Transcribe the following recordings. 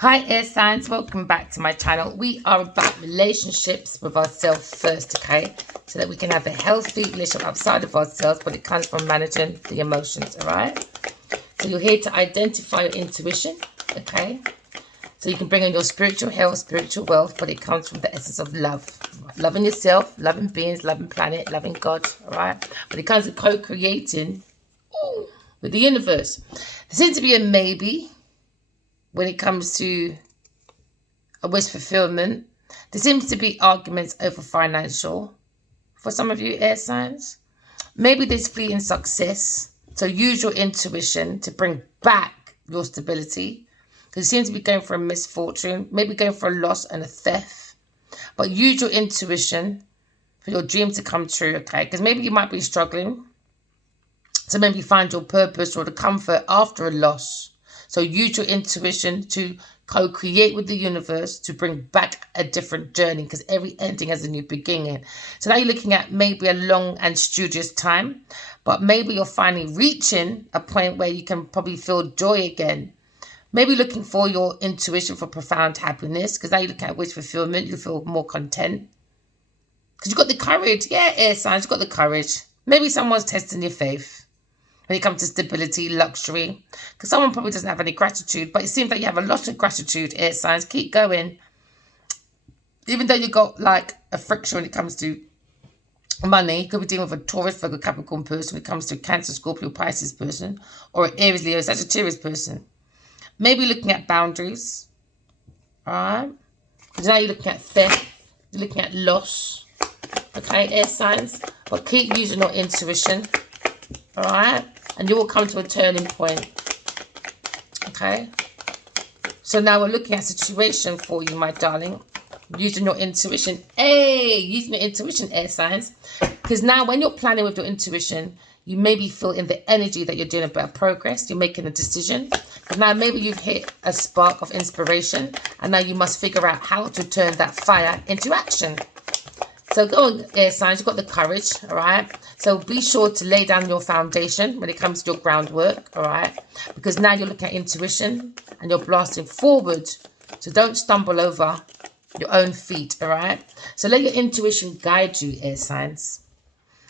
Hi air signs, welcome back to my channel. We are about relationships with ourselves first, okay? So that we can have a healthy relationship outside of ourselves, but it comes from managing the emotions, all right? So you're here to identify your intuition, okay? So you can bring in your spiritual health, spiritual wealth, but it comes from the essence of love. Loving yourself, loving beings, loving planet, loving God, all right? But it comes with co-creating with the universe. There seems to be a maybe when it comes to a wish fulfillment. There seems to be arguments over financial for some of you air signs. Maybe there's fleeting success. So use your intuition to bring back your stability. Because you seem to be going for a misfortune, maybe going for a loss and a theft. But use your intuition for your dream to come true, okay? Because maybe you might be struggling. So maybe find your purpose or the comfort after a loss. So use your intuition to co-create with the universe to bring back a different journey, because every ending has a new beginning. So now you're looking at maybe a long and studious time, but maybe you're finally reaching a point where you can probably feel joy again. Maybe looking for your intuition for profound happiness, because now you look at wish fulfillment, you feel more content. Because you've got the courage. Yeah, air signs, you've got the courage. Maybe someone's testing your faith when it comes to stability, luxury. Because someone probably doesn't have any gratitude, but it seems like you have a lot of gratitude, air signs. Keep going. Even though you got like a friction when it comes to money, you could be dealing with a Taurus, Virgo, Capricorn person when it comes to Cancer, Scorpio, Pisces person, or an Aries, Leo, Sagittarius person. Maybe looking at boundaries. All right. Because now you're looking at theft, you're looking at loss. Okay, air signs. But keep using your intuition. All right. And you will come to a turning point. Okay. So now we're looking at a situation for you, my darling. Using your intuition. Hey, using your intuition, air signs. Because now when you're planning with your intuition, you maybe feel in the energy that you're doing a better progress. You're making a decision. But now maybe you've hit a spark of inspiration. And now you must figure out how to turn that fire into action. So go on, air signs, you've got the courage, all right? So be sure to lay down your foundation when it comes to your groundwork, all right? Because now you're looking at intuition and you're blasting forward. So don't stumble over your own feet, all right? So let your intuition guide you, air signs.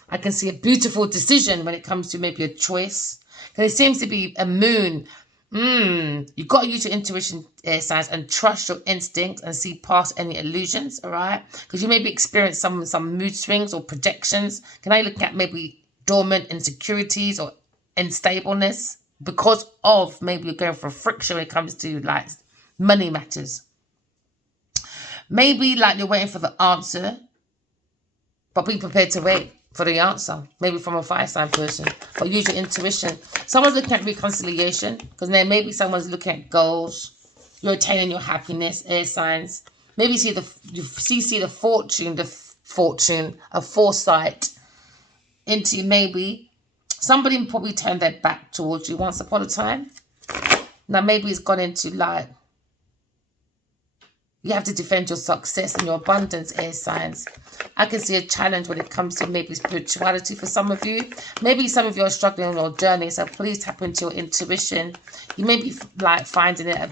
I can see a beautiful decision when it comes to maybe a choice. Because it seems to be a moon. You've got to use your intuition, air signs, and trust your instincts and see past any illusions, all right? Because you maybe experience some mood swings or projections. Can I look at maybe dormant insecurities or unstableness because of maybe you're going for friction when it comes to like money matters. Maybe like you're waiting for the answer, but be prepared to wait for the answer, maybe from a fire sign person, but use your intuition. Someone's looking at reconciliation, because then maybe someone's looking at goals. You're attaining your happiness, air signs. Maybe see the fortune, a foresight into maybe somebody probably turned their back towards you once upon a time. Now maybe it's gone into like, you have to defend your success and your abundance, air signs. I can see a challenge when it comes to maybe spirituality for some of you. Maybe some of you are struggling on your journey, so please tap into your intuition. You may be like finding it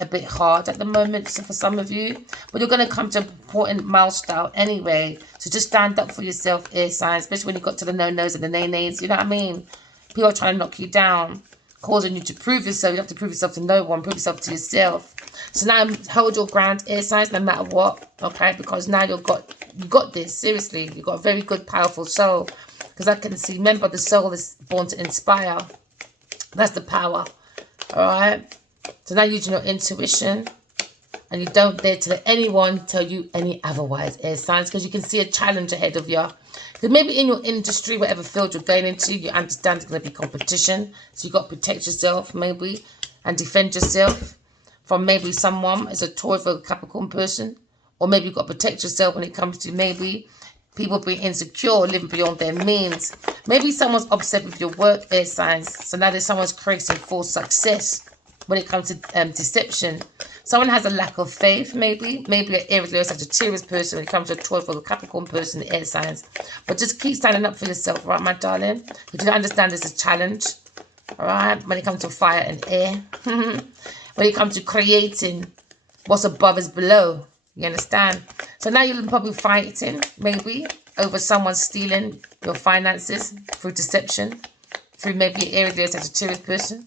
a bit hard at the moment for some of you, but you're going to come to an important milestone anyway. So just stand up for yourself, air signs, especially when you got to the no-nos and the nay-nays. You know what I mean? People are trying to knock you down, causing you to prove yourself. You have to prove yourself to no one, prove yourself to yourself. So now hold your ground, air signs, no matter what, okay? Because now you got this, seriously. You've got a very good, powerful soul. Because I can see, remember, the soul is born to inspire. That's the power, all right? So now using your intuition, and you don't dare to let anyone tell you any otherwise, air signs, because you can see a challenge ahead of you. Because maybe in your industry, whatever field you're going into, you understand it's going to be competition. So you've got to protect yourself, maybe, and defend yourself from maybe someone as a Taurus or a Capricorn person. Or maybe you've got to protect yourself when it comes to maybe people being insecure, living beyond their means. Maybe someone's upset with your work, air signs. So now there's someone's creating false success when it comes to deception. Someone has a lack of faith, maybe an Aries, Leo, Sagittarius person when it comes to a Taurus or a Capricorn person, air signs. But just keep standing up for yourself, right, my darling? Because you understand there's a challenge, all right, when it comes to fire and air. when it comes to creating what's above is below. You understand? So now you're probably fighting, maybe, over someone stealing your finances through deception, through maybe an area as a Sagittarius person.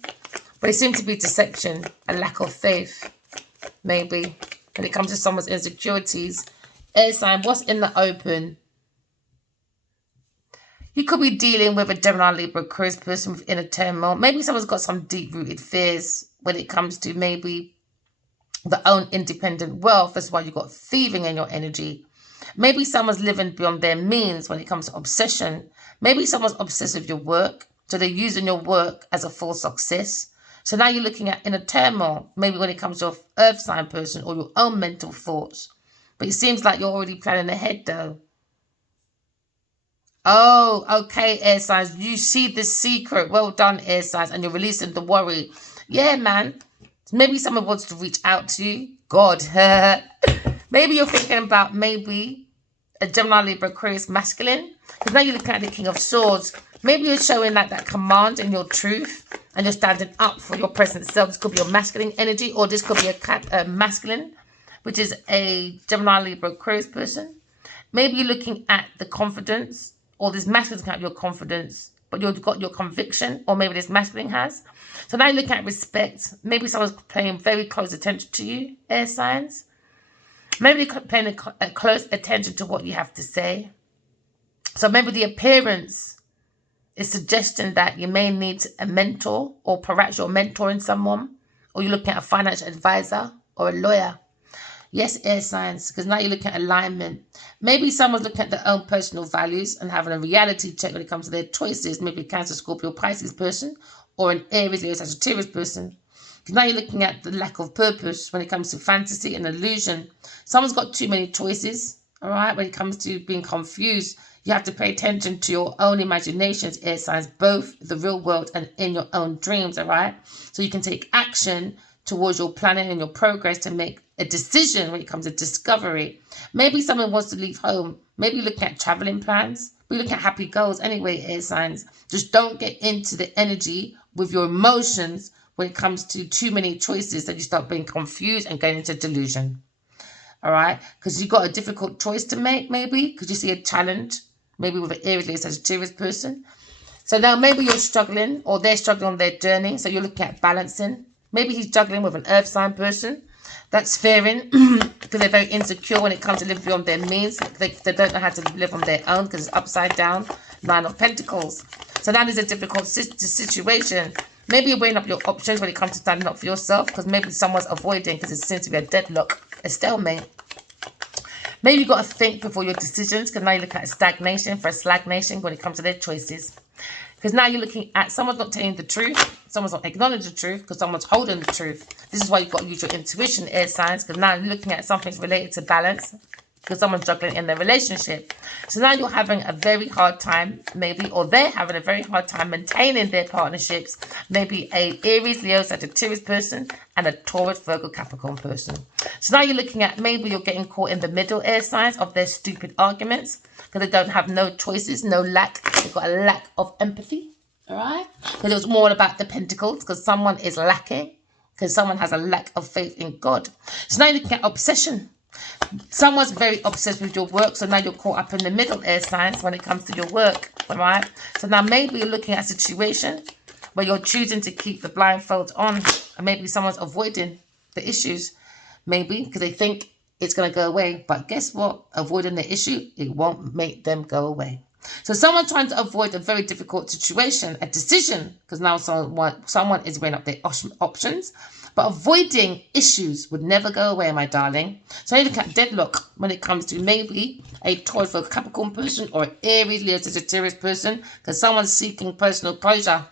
But it seems to be deception, a lack of faith, maybe, when it comes to someone's insecurities. Air sign, what's in the open? You could be dealing with a Gemini, Libra, Aquarius person with inner turmoil. Maybe someone's got some deep-rooted fears when it comes to maybe the own independent wealth. That's why you've got thieving in your energy. Maybe someone's living beyond their means when it comes to obsession. Maybe someone's obsessed with your work, so they're using your work as a false success. So now you're looking at inner turmoil, maybe when it comes to an earth sign person or your own mental thoughts. But it seems like you're already planning ahead though. Oh, okay, air signs. You see the secret. Well done, air signs. And you're releasing the worry. Yeah, man. Maybe someone wants to reach out to you. God. Maybe you're thinking about maybe a Gemini, Libra, Aquarius masculine. Because now you're looking at the King of Swords. Maybe you're showing like that command in your truth. And you're standing up for your present self. This could be your masculine energy. Or this could be a masculine, which is a Gemini, Libra, Aquarius person. Maybe you're looking at the confidence. Or this masculine can have your confidence, but you've got your conviction, or maybe this masculine has. So now you're looking at respect. Maybe someone's paying very close attention to you, air signs. Maybe they're paying a close attention to what you have to say. So maybe the appearance is suggesting that you may need a mentor, or perhaps you're mentoring someone, or you're looking at a financial advisor or a lawyer. Yes, air signs, because now you're looking at alignment. Maybe someone's looking at their own personal values and having a reality check when it comes to their choices. Maybe a Cancer, Scorpio, Pisces person or an Aries, Leo, Sagittarius person. Because now you're looking at the lack of purpose when it comes to fantasy and illusion. Someone's got too many choices, all right? When it comes to being confused, you have to pay attention to your own imaginations, air signs, both the real world and in your own dreams, all right? So you can take action towards your planning and your progress to make a decision when it comes to discovery. Maybe someone wants to leave home. Maybe you're looking at traveling plans. We're looking at happy goals. Anyway, air signs, just don't get into the energy with your emotions when it comes to too many choices that you start being confused and getting into delusion. All right? Because you've got a difficult choice to make, maybe, because you see a challenge, maybe with an Aries, Leo, Sagittarius person. So now maybe you're struggling or they're struggling on their journey. So you're looking at balancing. Maybe he's juggling with an earth sign person that's fearing because they're very insecure when it comes to living beyond their means. They don't know how to live on their own because it's upside down, 9 of Pentacles. So that is a difficult situation. Maybe you're weighing up your options when it comes to standing up for yourself because maybe someone's avoiding because it seems to be a deadlock, a stalemate. Maybe you've got to think before your decisions because now you're looking at stagnation for a stagnation when it comes to their choices. Because now you're looking at someone's not telling the truth. Someone's not acknowledging the truth because someone's holding the truth. This is why you've got to use your intuition, air signs. Because now you're looking at something related to balance. Because someone's juggling in their relationship. So now you're having a very hard time, maybe, or they're having a very hard time maintaining their partnerships. Maybe a Aries, Leo, Sagittarius person and a Taurus, Virgo, Capricorn person. So now you're looking at maybe you're getting caught in the middle, air signs, of their stupid arguments. Because they don't have no choices, no lack. They've got a lack of empathy. All right? Because it was more about the pentacles. Because someone is lacking. Because someone has a lack of faith in God. So now you're looking at obsession. Someone's very obsessed with your work, so now you're caught up in the middle, air signs, when it comes to your work, all right? So now maybe you're looking at a situation where you're choosing to keep the blindfold on, and maybe someone's avoiding the issues, maybe, because they think it's going to go away. But guess what? Avoiding the issue, it won't make them go away. So someone trying to avoid a very difficult situation, a decision, because now someone is weighing up their options, but avoiding issues would never go away, my darling. So you look at deadlock when it comes to maybe a Taurus, Virgo, Capricorn person or an Aries, Leo, Sagittarius person, because someone's seeking personal closure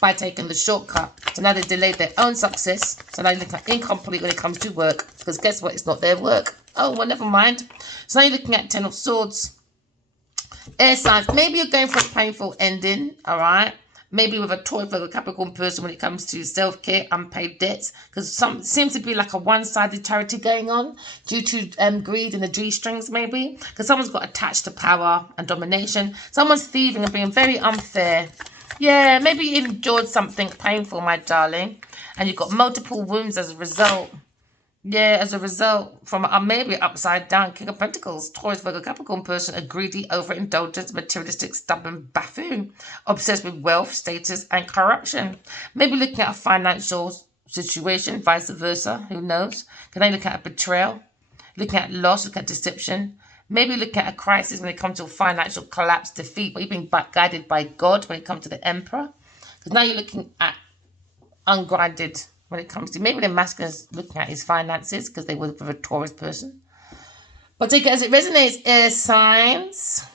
by taking the shortcut. So now they delayed their own success. So now you look at incomplete when it comes to work, because guess what? It's not their work. Oh, well, never mind. So now you're looking at 10 of Swords. Air signs, maybe you're going for a painful ending, all right? Maybe with a Taurus, Virgo, Capricorn person when it comes to self-care, unpaid debts. Because some seems to be like a one-sided charity going on due to greed and the G-strings maybe. Because someone's got attached to power and domination. Someone's thieving and being very unfair. Yeah, maybe you endured something painful, my darling, and you've got multiple wounds as a result. Yeah, as a result, from maybe upside down King of Pentacles, Taurus, Virgo, Capricorn person, a greedy, overindulgent, materialistic, stubborn buffoon, obsessed with wealth, status, and corruption. Maybe looking at a financial situation, vice versa, who knows? Can they look at a betrayal, looking at loss, looking at deception, maybe looking at a crisis when it comes to a financial collapse, defeat, but you've been guided by God when it comes to the Emperor. Because now you're looking at ungrounded when it comes to maybe the masculine's looking at his finances because they were with a Taurus person. But take it as it resonates, air signs.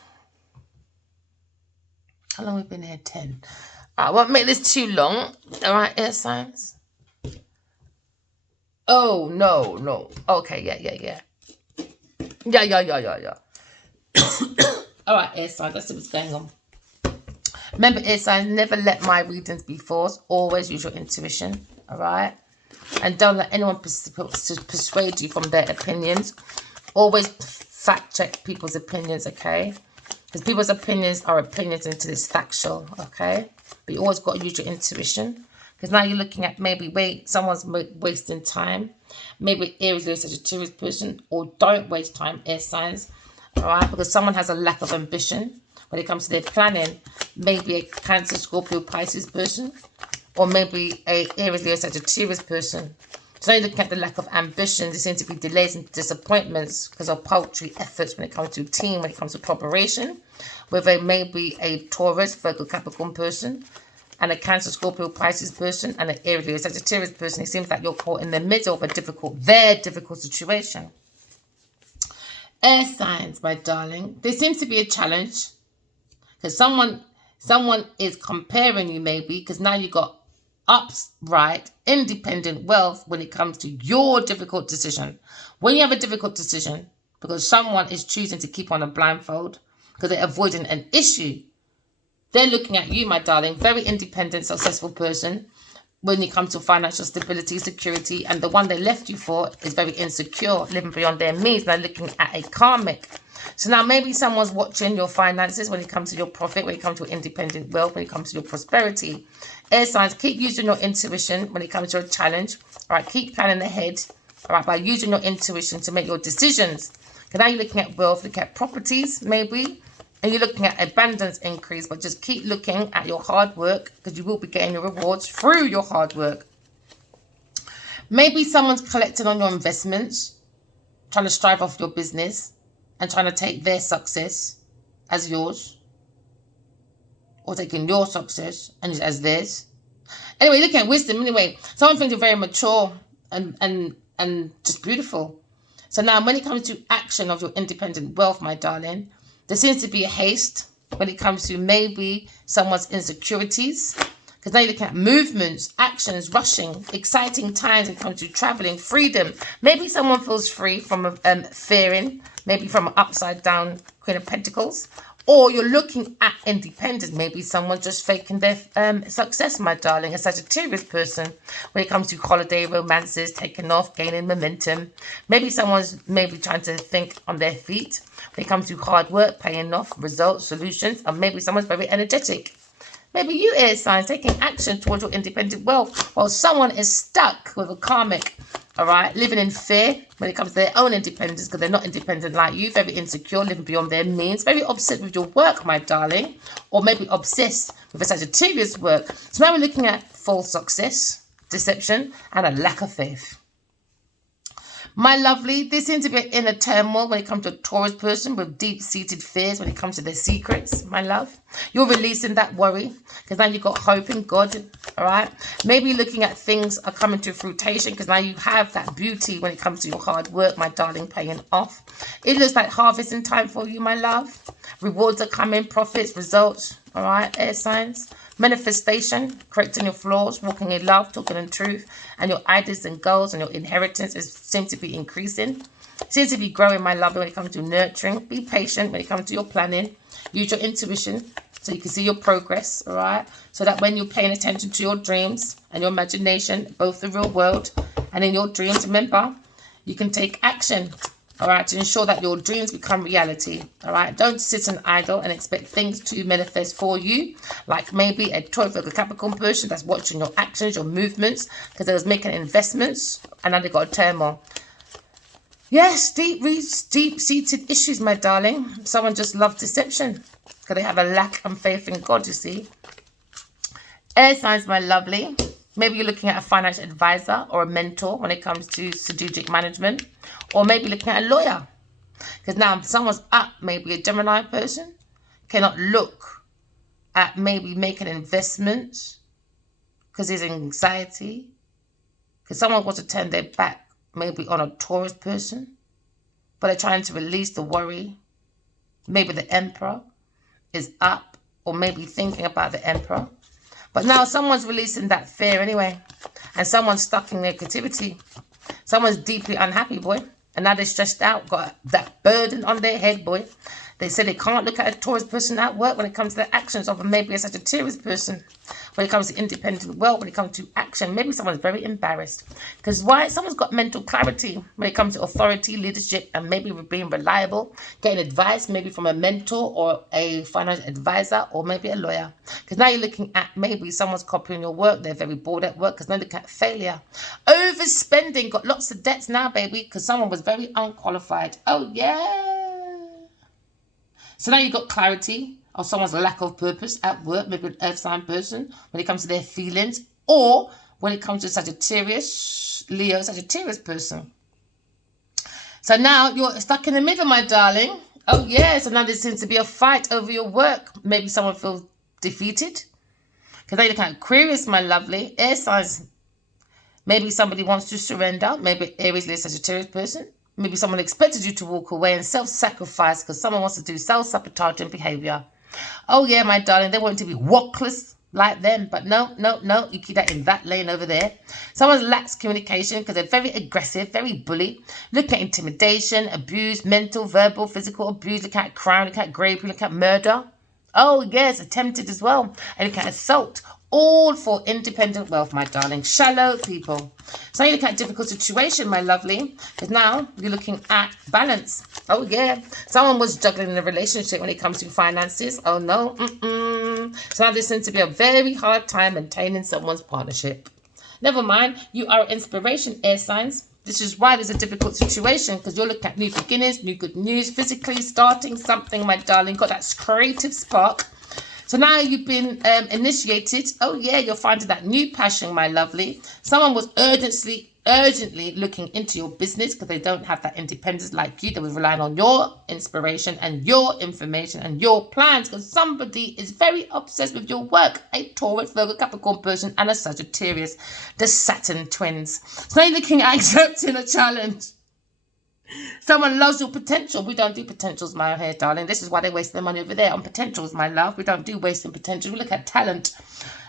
How long have we been here? 10. I won't make this too long. All right, air signs. Oh, no. Okay, yeah. Yeah. All right, air signs. Let's see what's going on. Remember, air signs, never let my readings be false. Always use your intuition, all right? And don't let anyone persuade you from their opinions. Always fact check people's opinions, okay? Because people's opinions are opinions into this factual, okay? But you always got to use your intuition. Because now you're looking at maybe someone's wasting time. Maybe Aries, Leo, Sagittarius person. Or don't waste time, air signs, all right? Because someone has a lack of ambition when it comes to their planning. Maybe a Cancer, Scorpio, Pisces person, or maybe a Aries, Leo, Sagittarius person. So now you're looking at the lack of ambition. There seems to be delays and disappointments because of paltry efforts when it comes to team, when it comes to cooperation, with maybe a Taurus, Virgo, Capricorn person, and a Cancer, Scorpio, Pisces person, and an Aries, Leo, Sagittarius person. It seems like you're caught in the middle of a very difficult situation. Air signs, my darling. There seems to be a challenge because someone is comparing you maybe because now you got upright, independent wealth when it comes to your difficult decision. When you have a difficult decision because someone is choosing to keep on a blindfold because they're avoiding an issue, they're looking at you, my darling, very independent, successful person when it comes to financial stability, security, and the one they left you for is very insecure, living beyond their means. Now looking at a karmic. So now maybe someone's watching your finances when it comes to your profit, when it comes to independent wealth, when it comes to your prosperity. Air signs, keep using your intuition when it comes to a challenge. All right, keep planning ahead. All right, by using your intuition to make your decisions. Because now you're looking at wealth, looking at properties, maybe. And you're looking at abundance increase, but just keep looking at your hard work because you will be getting your rewards through your hard work. Maybe someone's collecting on your investments, trying to strive off your business and trying to take their success as yours, or taking your success and as theirs. Anyway, looking at wisdom. Anyway, someone thinks you're very mature and just beautiful. So now when it comes to action of your independent wealth, my darling, there seems to be a haste when it comes to maybe someone's insecurities. Because now you're looking at movements, actions, rushing, exciting times when it comes to traveling, freedom. Maybe someone feels free from fearing, maybe from an upside down Queen of Pentacles. Or you're looking at independence. Maybe someone just faking their success, my darling. A Sagittarius person when it comes to holiday, romances, taking off, gaining momentum. Maybe someone's trying to think on their feet when it comes to hard work, paying off, results, solutions. Or maybe someone's very energetic. Maybe you, air signs, taking action towards your independent wealth while someone is stuck with a karmic, all right, living in fear when it comes to their own independence because they're not independent like you, very insecure, living beyond their means, very obsessed with your work, my darling, or maybe obsessed with a Sagittarius work. So now we're looking at false success, deception, and a lack of faith. My lovely, there seems to be an inner turmoil when it comes to a Taurus person with deep-seated fears when it comes to their secrets, my love. You're releasing that worry because now you've got hope in God, all right? Maybe looking at things are coming to fruition because now you have that beauty when it comes to your hard work, my darling, paying off. It looks like harvesting time for you, my love. Rewards are coming, profits, results, all right, air signs. Manifestation, correcting your flaws, walking in love, talking in truth, and your ideas and goals and your inheritance seem to be increasing. Seems to be growing, my love, when it comes to nurturing. Be patient when it comes to your planning. Use your intuition so you can see your progress, all right? So that when you're paying attention to your dreams and your imagination, both the real world and in your dreams, remember, you can take action. All right, to ensure that your dreams become reality. All right, don't sit and idle and expect things to manifest for you. Like maybe a Taurus, Virgo, Capricorn person that's watching your actions, your movements, because they was making investments and now they got a turmoil. Yes, deep-seated issues, my darling. Someone just loves deception because they have a lack of faith in God, you see. Air signs, my lovely. Maybe you're looking at a financial advisor or a mentor when it comes to strategic management. Or maybe looking at a lawyer. Because now if someone's up, maybe a Gemini person, cannot look at maybe making investments because there's anxiety. Because someone wants to turn their back maybe on a Taurus person. But they're trying to release the worry. Maybe the Emperor is up or maybe thinking about the Emperor. But now someone's releasing that fear anyway. And someone's stuck in negativity. Someone's deeply unhappy, boy. And now they're stressed out, got that burden on their head, boy. They say they can't look at a Taurus person at work when it comes to the actions of maybe a Sagittarius person. When it comes to independent wealth, when it comes to action, maybe someone's very embarrassed. Because why? Someone's got mental clarity when it comes to authority, leadership, and maybe being reliable, getting advice maybe from a mentor or a financial advisor or maybe a lawyer. Because now you're looking at maybe someone's copying your work. They're very bored at work because now they look at failure. Overspending, got lots of debts now, baby, because someone was very unqualified. Oh, yeah. So now you've got clarity of someone's lack of purpose at work, maybe an earth sign person, when it comes to their feelings, or when it comes to Sagittarius, Leo, Sagittarius person. So now you're stuck in the middle, my darling. Oh, yeah. So now there seems to be a fight over your work. Maybe someone feels defeated. Because now you're looking at Aquarius, my lovely. Air signs. Maybe somebody wants to surrender. Maybe Aries, Leo, Sagittarius person. Maybe someone expected you to walk away and self-sacrifice because someone wants to do self-sabotaging behavior. Oh, yeah, my darling, they want to be walkless like them. But no. You keep that in that lane over there. Someone lacks communication because they're very aggressive, very bully. Look at intimidation, abuse, mental, verbal, physical abuse. Look at crime, look at rape, look at murder. Oh, yes, attempted as well. And look at assault. All for independent wealth, my darling. Shallow people. So you look at difficult situation, my lovely. Because now you're looking at balance. Oh, yeah. Someone was juggling in a relationship when it comes to finances. Oh, no. So now there seems to be a very hard time maintaining someone's partnership. Never mind. You are inspiration, air signs. This is why there's a difficult situation. Because you're looking at new beginnings, new good news. Physically starting something, my darling. Got that creative spark. So now you've been initiated. Oh, yeah, you're finding that new passion, my lovely. Someone was urgently looking into your business because they don't have that independence like you. They were relying on your inspiration and your information and your plans because somebody is very obsessed with your work. A Taurus, Virgo, Capricorn person and a Sagittarius, the Saturn twins. So now you're looking at accepting a challenge. Someone loves your potential. We don't do potentials, my hair, darling. This is why they waste their money over there on potentials, my love. We don't do wasting potential. We look at talent.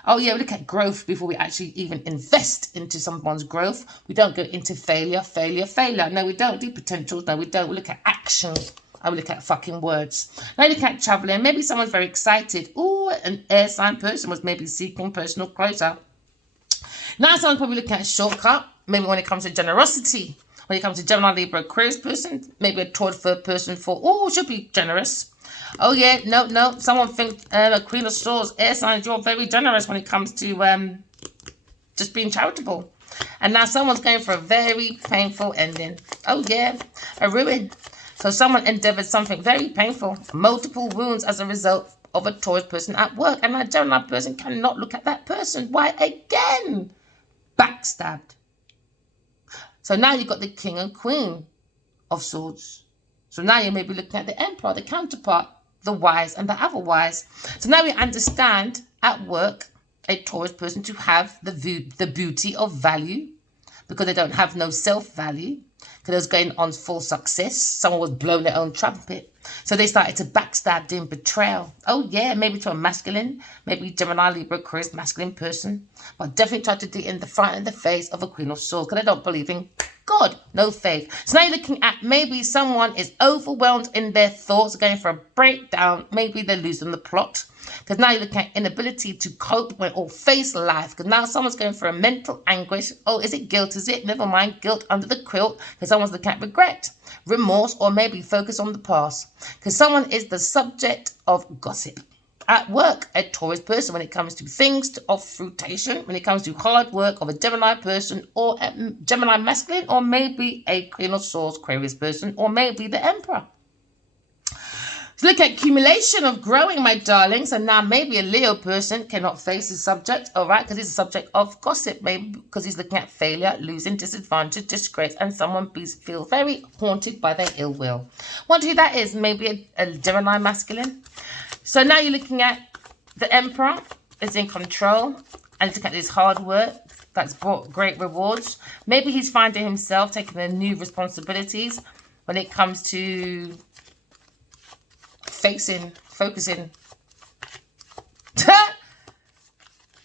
Oh, yeah, we look at growth before we actually even invest into someone's growth. We don't go into failure. No, we don't do potentials. No, we don't. We look at action. I will look at fucking words. Now look at traveling. Maybe someone's very excited. Oh, an air sign person was maybe seeking personal closure. Now someone's probably looking at a shortcut. Maybe when it comes to generosity. When it comes to Gemini, Libra, Aquarius person, maybe a Taurus person should be generous. Oh, yeah, no. Someone thinks a Queen of Swords, air signs, you're very generous when it comes to just being charitable. And now someone's going for a very painful ending. Oh, yeah, a ruin. So someone endeavored something very painful, multiple wounds as a result of a Taurus person at work. And a Gemini person cannot look at that person. Why again? Backstabbed. So now you've got the King and Queen of Swords. So now you may be looking at the Emperor, the counterpart, the wise and the otherwise. So now we understand at work a Taurus person to have the beauty of value because they don't have no self-value because they was going on full success. Someone was blowing their own trumpet. So they started to backstab, doing betrayal. Oh, yeah, maybe to a masculine, maybe Gemini, Libra, Aquarius, masculine person. But definitely try to do it in the front and the face of a Queen of Swords because they don't believe in God, no faith. So now you're looking at maybe someone is overwhelmed in their thoughts, going for a breakdown. Maybe they're losing the plot. Because now you're looking at inability to cope with or face life. Because now someone's going for a mental anguish. Oh, is it guilt? Is it? Never mind. Guilt under the quilt. Because someone's looking at regret, remorse, or maybe focus on the past. Because someone is the subject of gossip. At work, a Taurus person when it comes to things of fruitation, when it comes to hard work of a Gemini person or a Gemini masculine, or maybe a Queen of Swords Aquarius person, or maybe the Emperor. So look at accumulation of growing, my darlings, and now maybe a Leo person cannot face the subject, all right, because he's a subject of gossip, maybe because he's looking at failure, losing, disadvantage, disgrace, and someone feels very haunted by their ill will. Wonder who that is? Maybe a Gemini masculine. So now you're looking at the Emperor is in control and look at his hard work that's brought great rewards. Maybe he's finding himself taking the new responsibilities when it comes to focusing.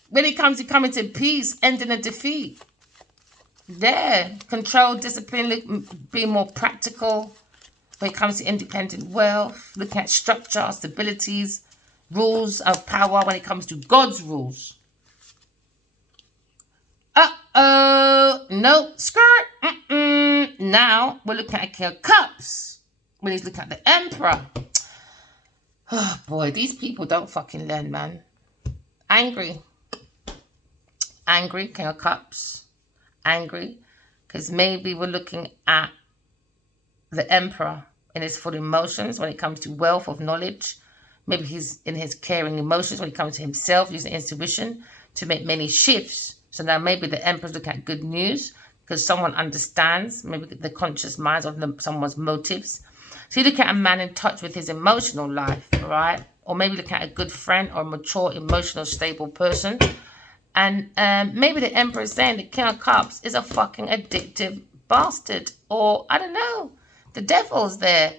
When it comes to coming to peace, ending a defeat. There, control, discipline, being more practical. When it comes to independent wealth, looking at structure, stabilities, rules of power when it comes to God's rules. No, skirt. Now we're looking at King of Cups when he's looking at the Emperor. Oh boy, these people don't fucking learn, man. Angry, King of Cups. Angry, because maybe we're looking at the Emperor in his full emotions when it comes to wealth of knowledge. Maybe he's in his caring emotions when it comes to himself, using intuition to make many shifts. So now maybe the Emperor's looking at good news because someone understands maybe the conscious minds of someone's motives. So you look at a man in touch with his emotional life, right? Or maybe look at a good friend or a mature, emotional, stable person. And maybe the Emperor is saying the King of Cups is a fucking addictive bastard. Or, I don't know, the devil's there.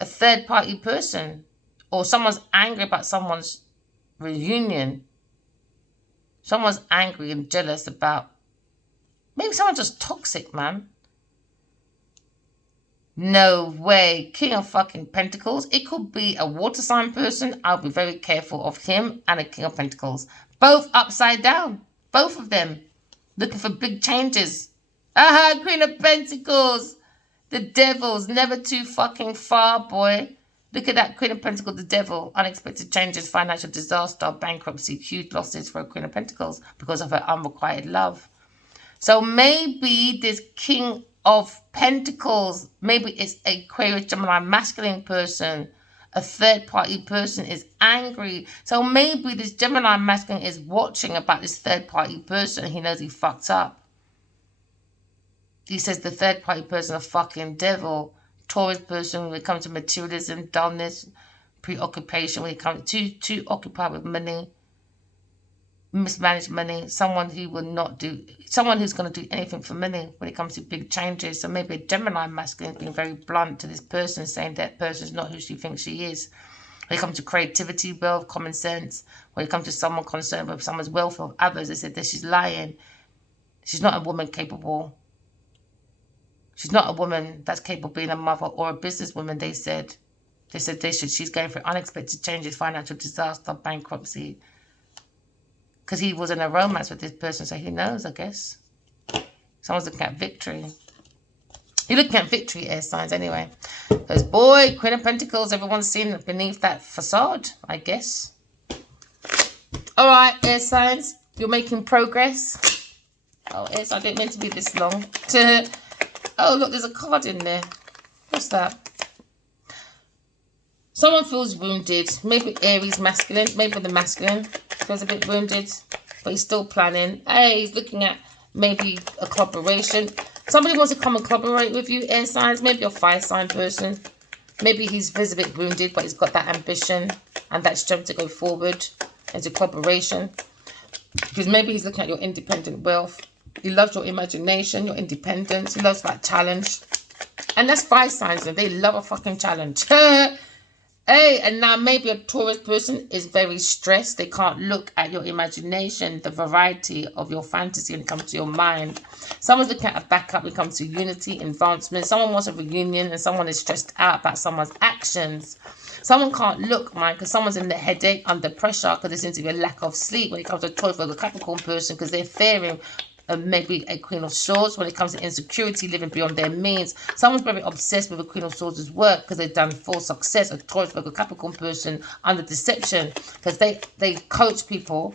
A third-party person. Or someone's angry about someone's reunion. Someone's angry and jealous about... Maybe someone's just toxic, man. No way. King of fucking Pentacles. It could be a water sign person. I'll be very careful of him and a King of Pentacles. Both upside down. Both of them. Looking for big changes. Aha, Queen of Pentacles. The Devil's never too fucking far, boy. Look at that Queen of Pentacles, the Devil. Unexpected changes, financial disaster, bankruptcy, huge losses for a Queen of Pentacles because of her unrequited love. So maybe this King of Pentacles, maybe it's a Aquarius, Gemini, masculine person. A third-party person is angry. So maybe this Gemini masculine is watching about this third-party person. He knows he fucked up. He says the third-party person is a fucking devil. Taurus person when it comes to materialism, dullness, preoccupation, when it comes to too occupied with money, mismanaged money, someone who will not do, someone who's going to do anything for money when it comes to big changes. So maybe a Gemini masculine is being very blunt to this person, saying that person is not who she thinks she is. When it comes to creativity, wealth, common sense, when it comes to someone concerned with someone's welfare of others, they said that she's lying. She's not a woman capable. She's not a woman that's capable of being a mother or a businesswoman, they said. She's going through unexpected changes, financial disaster, bankruptcy. Because he was in a romance with this person, so who knows, I guess. Someone's looking at victory. You're looking at victory, air signs, anyway. Because, boy, Queen of Pentacles, everyone's seen beneath that facade, I guess. All right, air signs, you're making progress. Oh, air signs, I didn't mean to be this long. Oh, look, there's a card in there. What's that? Someone feels wounded. Maybe Aries masculine. Maybe the masculine feels a bit wounded. But he's still planning. Hey, he's looking at maybe a collaboration. Somebody wants to come and collaborate with you, air signs. Maybe a fire sign person. Maybe he's a bit wounded, but he's got that ambition and that strength to go forward into collaboration. Because maybe he's looking at your independent wealth. He loves your imagination, your independence. He loves that challenge. And that's fire signs, and they love a fucking challenge. Hey, and now maybe a Taurus person is very stressed. They can't look at your imagination, the variety of your fantasy when it comes to your mind. Someone's looking at a backup when it comes to unity, advancement. Someone wants a reunion and someone is stressed out about someone's actions. Someone can't look, man, because someone's in the headache, under pressure, because there seems to be a lack of sleep when it comes to a Taurus for the Capricorn person, because they're fearing maybe a Queen of Swords when it comes to insecurity, living beyond their means. Someone's very obsessed with a Queen of Swords' work because they've done full success. A Taurus, Virgo, Capricorn person under deception because they coach people,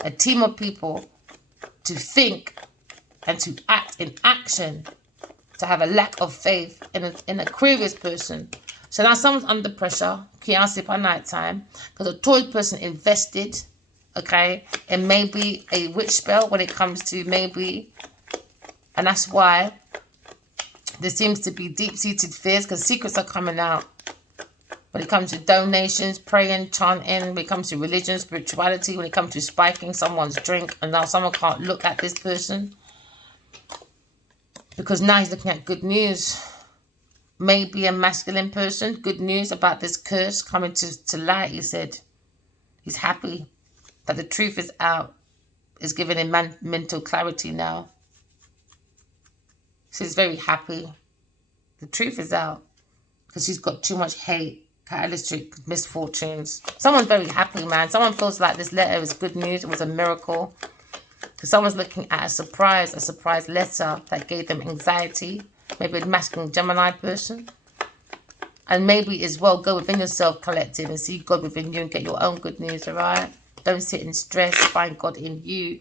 a team of people, to think and to act in action, to have a lack of faith in an Aquarius person. So now someone's under pressure, can't sleep at night time because a Taurus person invested, okay, and maybe a witch spell when it comes to maybe, and that's why there seems to be deep-seated fears because secrets are coming out when it comes to donations, praying, chanting, when it comes to religion, spirituality, when it comes to spiking someone's drink, and now someone can't look at this person because now he's looking at good news. Maybe a masculine person, good news about this curse coming to light. He said he's happy that the truth is out, is giving him mental clarity now. So he's very happy. The truth is out because he's got too much hate, catalytic misfortunes. Someone's very happy, man. Someone feels like this letter is good news. It was a miracle. Because someone's looking at a surprise letter that gave them anxiety. Maybe a masculine Gemini person. And maybe as well, go within yourself, collective, and see God within you and get your own good news, all right? Don't sit in stress. Find God in you.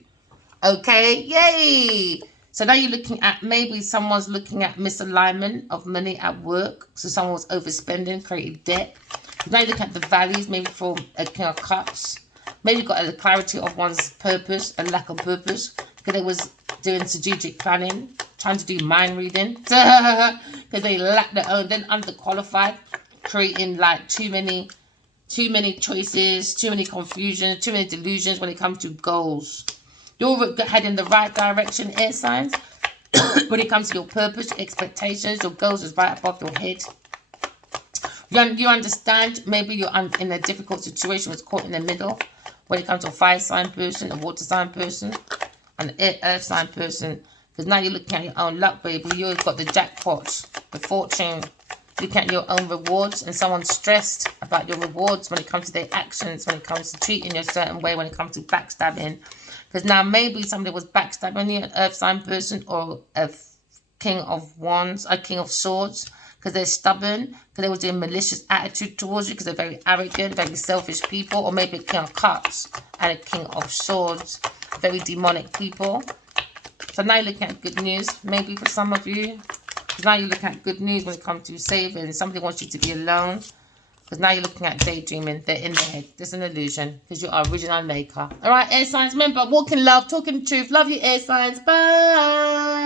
Okay? Yay! So now you're looking at, maybe someone's looking at misalignment of money at work. So someone was overspending, created debt. Now you look at the values, maybe for a King of Cups. Maybe you've got a clarity of one's purpose, a lack of purpose. Because they was doing strategic planning, trying to do mind reading. Because they lack their own, then underqualified, creating like too many choices, too many confusions, too many delusions when it comes to goals. You're heading in the right direction, air signs. When it comes to your purpose, your expectations, your goals is right above your head. You understand, maybe you're in a difficult situation, was caught in the middle. When it comes to a fire sign person, a water sign person, an earth sign person. Because now you're looking at your own luck, baby. You've got the jackpot, the fortune. Looking at your own rewards, and someone's stressed about your rewards when it comes to their actions, when it comes to treating you a certain way, when it comes to backstabbing. Because now maybe somebody was backstabbing you, an earth sign person or a King of Wands, a King of Swords, because they're stubborn, because they were doing malicious attitude towards you, because they're very arrogant, very selfish people, or maybe a King of Cups and a King of Swords, very demonic people. So now you're looking at good news, maybe for some of you. Because now you're looking at good news when it comes to saving. Somebody wants you to be alone. Because now you're looking at daydreaming. They're in their head. There's an illusion. Because you're our original maker. Alright, air signs. Remember, walk in love, talking truth. Love you, air signs. Bye.